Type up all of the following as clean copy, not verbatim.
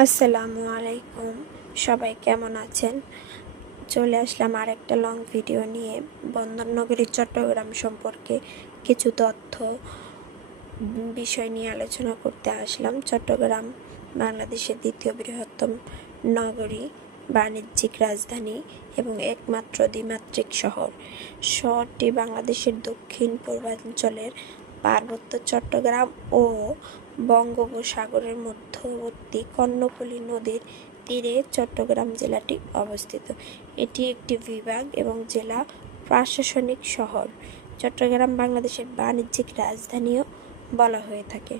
আসসালামু আলাইকুম, সবাই কেমন আছেন? চলে আসলাম আর একটা লং ভিডিও নিয়ে। বন্দরনগরী চট্টগ্রাম সম্পর্কে কিছু তথ্য বিষয় নিয়ে আলোচনা করতে আসলাম। চট্টগ্রাম বাংলাদেশের দ্বিতীয় বৃহত্তম নগরী, বাণিজ্যিক রাজধানী এবং একমাত্র দ্বিমাত্রিক শহর। শহরটি বাংলাদেশের দক্ষিণ পূর্বাঞ্চলের পার্বত্য চট্টগ্রাম ও বঙ্গোপসাগরের মধ্যবর্তী কর্ণফুলী নদীর তীরে চট্টগ্রাম জেলাটি অবস্থিত। এটি একটি বিভাগ এবং জেলা প্রশাসনিক শহর। চট্টগ্রাম বাংলাদেশের বাণিজ্যিক রাজধানীও বলা হয়ে থাকে।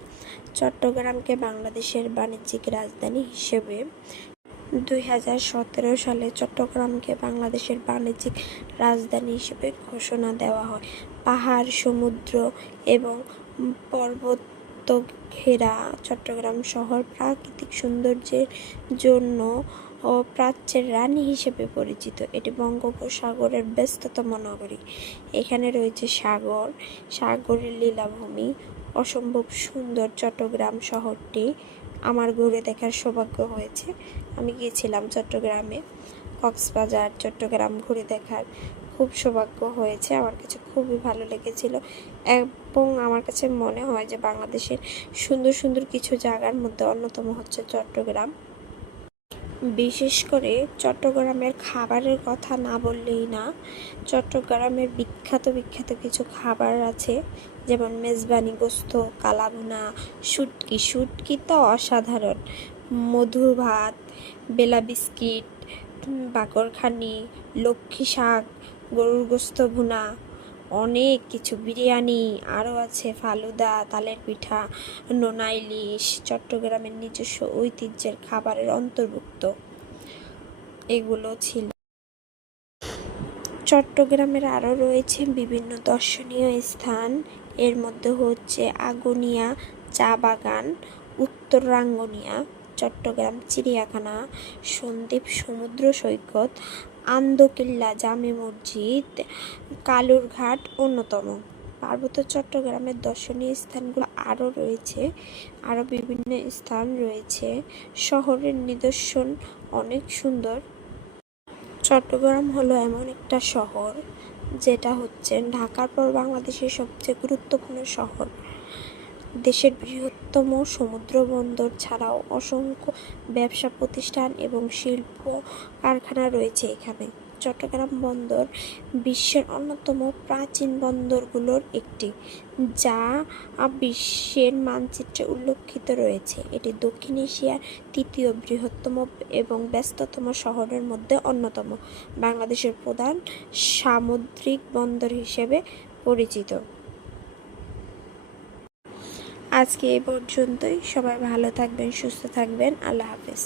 চট্টগ্রামকে বাংলাদেশের বাণিজ্যিক রাজধানী হিসেবে 2017 সালে চট্টগ্রামকে বাংলাদেশের বাণিজ্যিক রাজধানী হিসেবে ঘোষণা দেওয়া হয়। পাহাড়, সমুদ্র এবং পর্বত ঘেরা চট্টগ্রাম শহর প্রাকৃতিক সৌন্দর্যের জন্য ও প্রাচ্যের রানী হিসেবে পরিচিত। এটি বঙ্গোপসাগরের ব্যস্ততম নগরী। এখানে রয়েছে সাগরের লীলাভূমি। অসম্ভব সুন্দর চট্টগ্রাম শহরটি আমার ঘুরে দেখার সৌভাগ্য হয়েছে। আমি গিয়েছিলাম চট্টগ্রামে, কক্সবাজার, চট্টগ্রাম ঘুরে দেখার খুব সৌভাগ্য হয়েছে। আমার কাছে খুবই ভালো লেগেছিল এবং আমার কাছে মনে হয় যে বাংলাদেশের সুন্দর সুন্দর কিছু জায়গার মধ্যে অন্যতম হচ্ছে চট্টগ্রাম। বিশেষ করে চট্টগ্রামের খাবারের কথা না বললেই না। চট্টগ্রামের বিখ্যাত কিছু খাবার আছে, যেমন মেজবানি গোস্ত, কালাভুনা, শুটকি তো অসাধারণ, মধু ভাত, বেলা বিস্কিট, বাকরখানি, লক্ষ্মী শাক, গরুর গোস্ত ভুনা, অনেক কিছু, বিরিয়ানি, আরও আছে ফালুদা, তালের পিঠা, নোনা ইলিশ চট্টগ্রামের নিজস্ব ঐতিহ্যের খাবারের অন্তর্ভুক্ত। এগুলো ছিল। চট্টগ্রামের আরও রয়েছে বিভিন্ন দর্শনীয় স্থান। এর মধ্যে হচ্ছে আগুনিয়া চা বাগান, উত্তর রাঙ্গুনিয়া, চট্টগ্রাম চিড়িয়াখানা, সন্দ্বীপ সমুদ্র সৈকত, আন্দকিল্লা জামে মসজিদ, কালুরঘাট অন্যতম। পার্বত্য চট্টগ্রামের দর্শনীয় স্থানগুলো আরও রয়েছে, আরও বিভিন্ন স্থান রয়েছে। শহরের নিদর্শন অনেক সুন্দর। চট্টগ্রাম হলো এমন একটা শহর যেটা হচ্ছে ঢাকার পর বাংলাদেশের সবচেয়ে গুরুত্বপূর্ণ শহর। দেশের বৃহত্তম সমুদ্র বন্দর ছাড়াও অসংখ্য ব্যবসা প্রতিষ্ঠান এবং শিল্প কারখানা রয়েছে এখানে। চট্টগ্রাম বন্দর বিশ্বের অন্যতম প্রাচীন বন্দরগুলোর একটি, যা বিশ্বের মানচিত্রে উল্লেখিত রয়েছে। এটি দক্ষিণ এশিয়ার তৃতীয় বৃহত্তম এবং ব্যস্ততম শহরের মধ্যে অন্যতম। বাংলাদেশের প্রধান সামুদ্রিক বন্দর হিসেবে পরিচিত। আজকে এই পর্যন্তই। সবাই ভালো থাকবেন, সুস্থ থাকবেন। আল্লাহ হাফেজ।